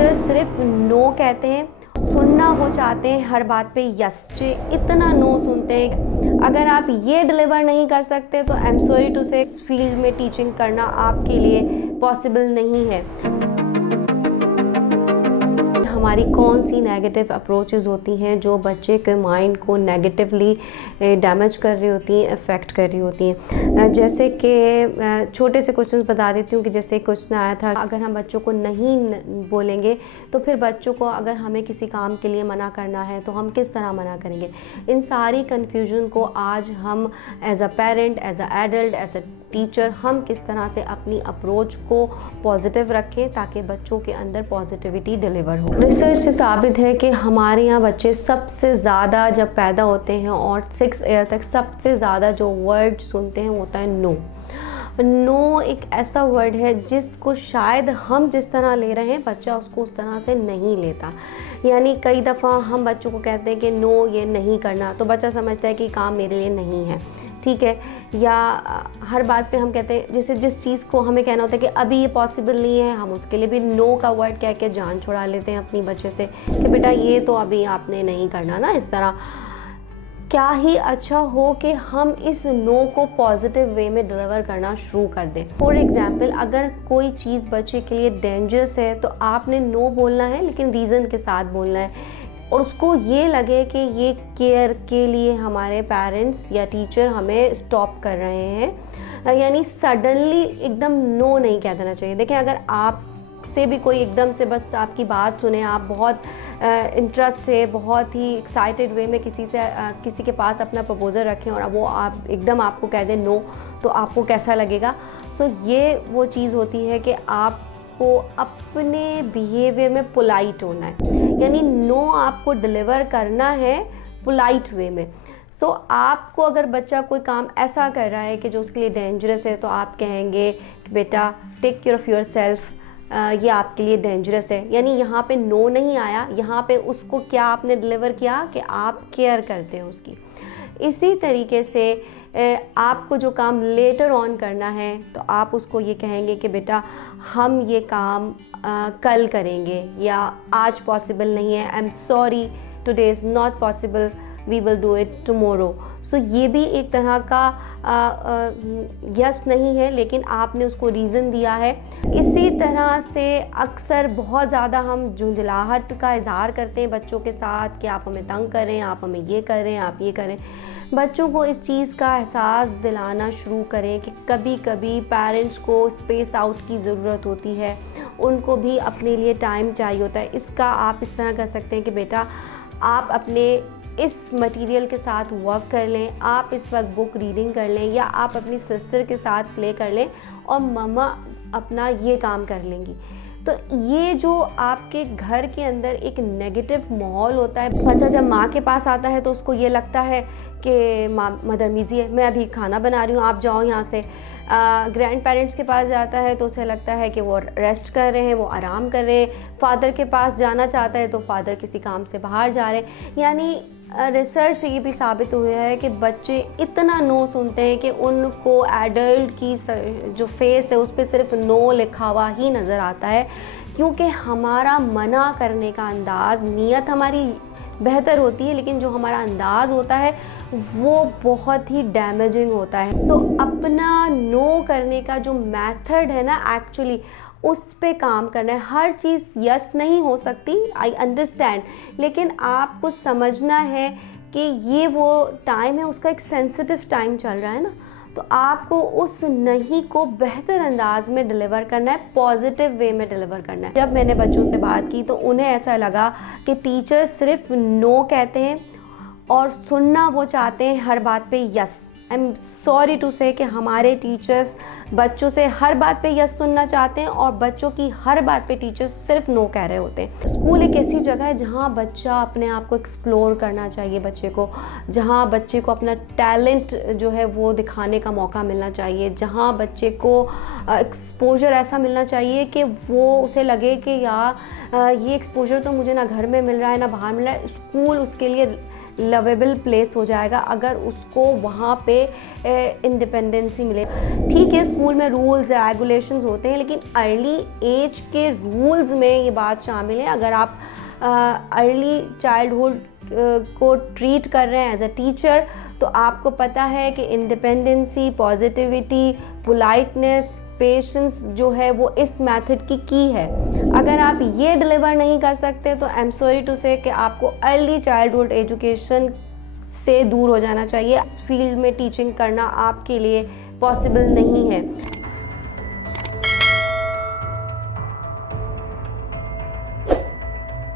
Teacher सिर्फ no कहते हैं, सुनना वो चाहते हैं हर बात पे यस। इतना नो सुनते हैं, अगर आप ये डिलीवर नहीं कर सकते तो आई एम सॉरी टू से इस फील्ड में टीचिंग करना आपके लिए पॉसिबल नहीं है। हमारी कौन सी नेगेटिव अप्रोचेस होती हैं जो बच्चे के माइंड को नेगेटिवली डैमेज कर रही होती हैं, अफेक्ट कर रही होती हैं। जैसे कि छोटे से क्वेश्चंस बता देती हूँ कि जैसे एक क्वेश्चन आया था, अगर हम बच्चों को नहीं बोलेंगे तो फिर बच्चों को अगर हमें किसी काम के लिए मना करना है तो हम किस तरह मना करेंगे। इन सारी कन्फ्यूजन को आज हम as a parent, as a adult, as a teacher हम किस तरह से अपनी अप्रोच को पॉजिटिव रखें ताकि बच्चों के अंदर पॉजिटिविटी डिलीवर हो। रिसर्च से साबित है कि हमारे यहाँ बच्चे सबसे ज़्यादा जब पैदा होते हैं और 6 ईयर तक सबसे ज़्यादा जो वर्ड सुनते हैं वो होता है नो। नो एक ऐसा वर्ड है जिसको शायद हम जिस तरह ले रहे हैं बच्चा उसको उस तरह से नहीं लेता। यानी कई दफ़ा हम बच्चों को कहते हैं कि नो ये नहीं करना, तो बच्चा समझता है कि काम मेरे लिए नहीं है, ठीक है। या हर बात पे हम कहते हैं, जैसे जिस चीज़ को हमें कहना होता है कि अभी ये पॉसिबल नहीं है, हम उसके लिए भी नो का वर्ड कह के जान छुड़ा लेते हैं अपनी बच्चे से कि बेटा ये तो अभी आपने नहीं करना ना। इस तरह क्या ही अच्छा हो कि हम इस नो को पॉजिटिव वे में डिलीवर करना शुरू कर दें। फॉर एग्जाम्पल, अगर कोई चीज़ बच्चे के लिए डेंजरस है तो आपने नो बोलना है, लेकिन रीज़न के साथ बोलना है और उसको ये लगे कि ये केयर के लिए हमारे पेरेंट्स या टीचर हमें स्टॉप कर रहे हैं। यानी सडनली एकदम नो नहीं कह देना चाहिए। देखिए, अगर आप से भी कोई एकदम से बस आपकी बात सुने, आप बहुत इंटरेस्ट से, बहुत ही एक्साइटेड वे में किसी के पास अपना प्रपोज़ल रखें और वो आप एकदम आपको कह दें नो, तो आपको कैसा लगेगा। सो ये वो चीज़ होती है कि आपको अपने बिहेवियर में पोलाइट होना है, यानी नो आपको डिलीवर करना है पोलाइट वे में। सो आपको अगर बच्चा कोई काम ऐसा कर रहा है कि जो उसके लिए डेंजरस है तो आप कहेंगे कि बेटा take care of yourself, ये आपके लिए डेंजरस है। यानी यहाँ पे नो नहीं आया, यहाँ पे उसको क्या आपने डिलीवर किया कि आप केयर करते हैं उसकी। इसी तरीके से आपको जो काम लेटर ऑन करना है तो आप उसको ये कहेंगे कि बेटा हम ये काम कल करेंगे या आज पॉसिबल नहीं है, I am sorry today is not possible, we will do it tomorrow. So ये भी एक तरह का यस नहीं है, लेकिन आपने उसको रीज़न दिया है। इसी तरह से अक्सर बहुत ज़्यादा हम झुंझलाहट का इजहार करते हैं बच्चों के साथ कि आप हमें तंग करें, आप हमें ये करें, आप ये करें। बच्चों को इस चीज़ का एहसास दिलाना शुरू करें कि कभी कभी पेरेंट्स को स्पेस आउट की ज़रूरत होती है, उनको भी अपने लिए टाइम चाहिए होता है। इसका आप इस तरह कर सकते हैं कि बेटा आप अपने इस मटेरियल के साथ वर्क कर लें, आप इस वक्त बुक रीडिंग कर लें या आप अपनी सिस्टर के साथ प्ले कर लें और मम्मा अपना ये काम कर लेंगी। तो ये जो आपके घर के अंदर एक नेगेटिव माहौल होता है, बच्चा जब माँ के पास आता है तो उसको ये लगता है कि माँ मदर बिज़ी है, मैं अभी खाना बना रही हूँ, आप जाओ यहाँ से। ग्रैंड पेरेंट्स के पास जाता है तो उसे लगता है कि वो रेस्ट कर रहे हैं, वो आराम कर रहे हैं। फादर के पास जाना चाहता है तो फादर किसी काम से बाहर जा रहे हैं। यानी रिसर्च से ये भी साबित हुआ है कि बच्चे इतना नो सुनते हैं कि उनको एडल्ट की जो फेस है उस पर सिर्फ नो लिखा हुआ ही नज़र आता है, क्योंकि हमारा मना करने का अंदाज़, नीयत हमारी बेहतर होती है लेकिन जो हमारा अंदाज़ होता है वो बहुत ही डैमेजिंग होता है। सो अपना नो करने का जो मेथड है ना, एक्चुअली उस पे काम करना है। हर चीज़ यस नहीं हो सकती, आई अंडरस्टैंड, लेकिन आपको समझना है कि ये वो टाइम है, उसका एक सेंसिटिव टाइम चल रहा है ना, तो आपको उस नहीं को बेहतर अंदाज में डिलीवर करना है, पॉजिटिव वे में डिलीवर करना है। जब मैंने बच्चों से बात की तो उन्हें ऐसा लगा कि टीचर सिर्फ नो कहते हैं और सुनना वो चाहते हैं हर बात पे yes. I am sorry to say कि हमारे टीचर्स बच्चों से हर बात पे यस सुनना चाहते हैं और बच्चों की हर बात पे टीचर्स सिर्फ नो कह रहे होते हैं। स्कूल एक ऐसी जगह है जहाँ बच्चा अपने आप को एक्सप्लोर करना चाहिए बच्चे को, जहाँ बच्चे को अपना टैलेंट जो है वो दिखाने का मौका मिलना चाहिए, जहाँ बच्चे को एक्सपोजर ऐसा मिलना चाहिए कि वो उसे लगे कि यार ये एक्सपोजर तो मुझे ना घर में मिल रहा है ना बाहर मिल रहा है, स्कूल उसके लिए लवेबल प्लेस हो जाएगा अगर उसको वहाँ पे इंडिपेंडेंसी मिले। ठीक है, स्कूल में रूल्स रेगुलेशंस होते हैं, लेकिन अर्ली एज के रूल्स में ये बात शामिल है। अगर आप अर्ली चाइल्डहुड को ट्रीट कर रहे हैं एज अ टीचर, तो आपको पता है कि इंडिपेंडेंसी, पॉजिटिविटी, पोलाइटनेस, पेशेंस जो है वो इस मेथड की है। अगर आप ये डिलीवर नहीं कर सकते तो आई एम सॉरी टू से कि आपको अर्ली चाइल्डहुड एजुकेशन से दूर हो जाना चाहिए। इस फील्ड में टीचिंग करना आपके लिए पॉसिबल नहीं है।